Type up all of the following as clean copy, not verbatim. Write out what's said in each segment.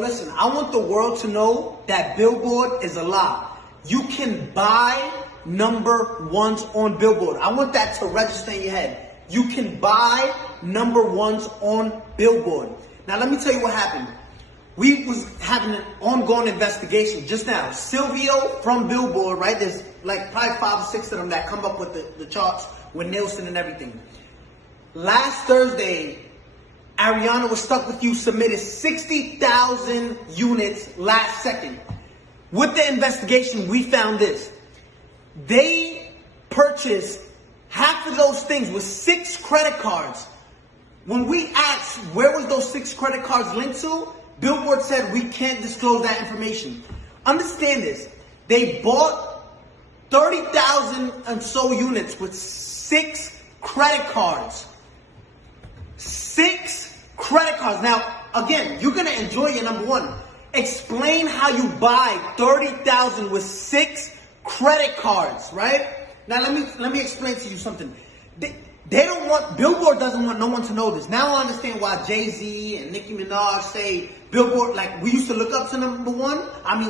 listen, I want the world to know that Billboard is a lie. You can buy number ones on Billboard. I want that to register in your head. You can buy number ones on Billboard. Now let me tell you what happened. We was having an ongoing investigation just now. Silvio from Billboard, right? There's like probably 5 or 6 of them that come up with the charts with Nielsen and everything. Last Thursday, Ariana Was Stuck With You submitted 60,000 units last second. With the investigation, we found this. They purchased half of those things with 6 credit cards. When we asked where was those 6 credit cards linked to, Billboard said we can't disclose that information. Understand this. They bought 30,000 and so units with 6 credit cards. 6 credit cards. Now, again, you're going to enjoy your number one. Explain how you buy 30,000 with 6 credit cards, right? Now, let me explain to you something. They don't want, Billboard doesn't want no one to know this. Now I understand why Jay-Z and Nicki Minaj say Billboard, like we used to look up to number one,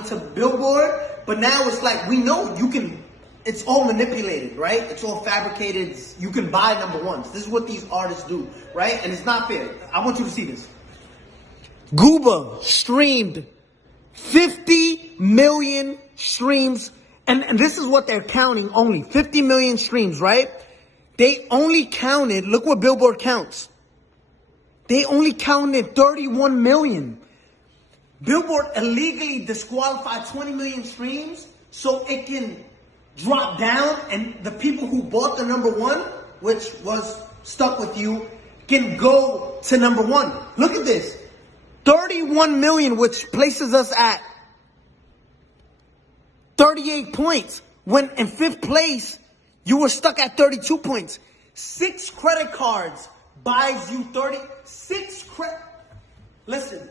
to Billboard, but now it's like we know you can, it's all manipulated, right? It's all fabricated. You can buy number ones. This is what these artists do, right? And it's not fair. I want you to see this. Gooba streamed 50 million streams, and this is what they're counting only, 50 million streams, right? They only counted, look what Billboard counts. They only counted 31 million. Billboard illegally disqualified 20 million streams so it can drop down and the people who bought the number one, which was Stuck With You, can go to number one. Look at this. 31 million, which places us at 38 points. When in 5th place, you were stuck at 32 points. 6 credit cards buys you 36 credit. Listen,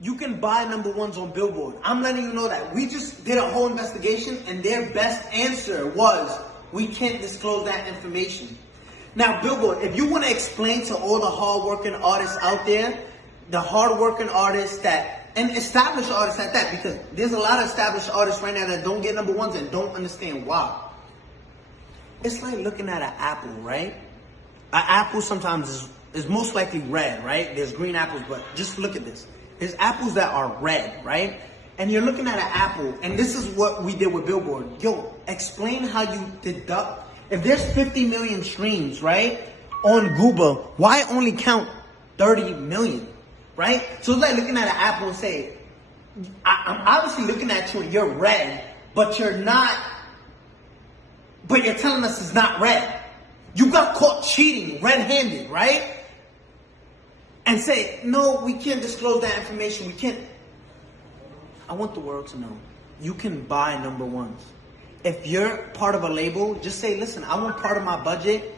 you can buy number ones on Billboard. I'm letting you know that. We just did a whole investigation and their best answer was, we can't disclose that information. Now, Billboard, if you want to explain to all the hard-working artists out there, the hard-working artists that, and established artists at that, because there's a lot of established artists right now that don't get number ones and don't understand why. It's like looking at an apple, right? An apple sometimes is most likely red, right? There's green apples, but just look at this. There's apples that are red, right? And you're looking at an apple, and this is what we did with Billboard. Yo, explain how you deduct. If there's 50 million streams, right, on Google, why only count 30 million, right? So it's like looking at an apple and say, I'm obviously looking at you and you're red, but you're not, but you're telling us it's not red. You got caught cheating red-handed, right? And say, no, we can't disclose that information. We can't. I want the world to know. You can buy number ones. If you're part of a label, just say, listen, I want part of my budget.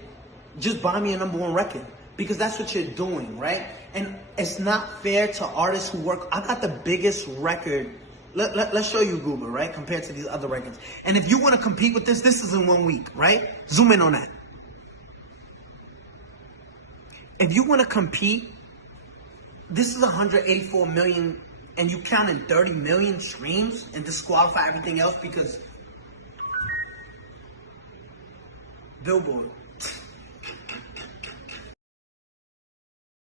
Just buy me a number one record. Because that's what you're doing, right? And it's not fair to artists who work. I got the biggest record. Let's show you Google, right? Compared to these other records. And if you want to compete with this is in 1 week, right? Zoom in on that. If you want to compete, this is 184 million, and you count in 30 million streams and disqualify everything else because Billboard.